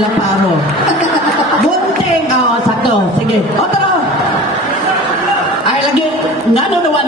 Laparo. Bunting! Oo, sakto. Sige. O, tara! Ay, lagi. Nga naman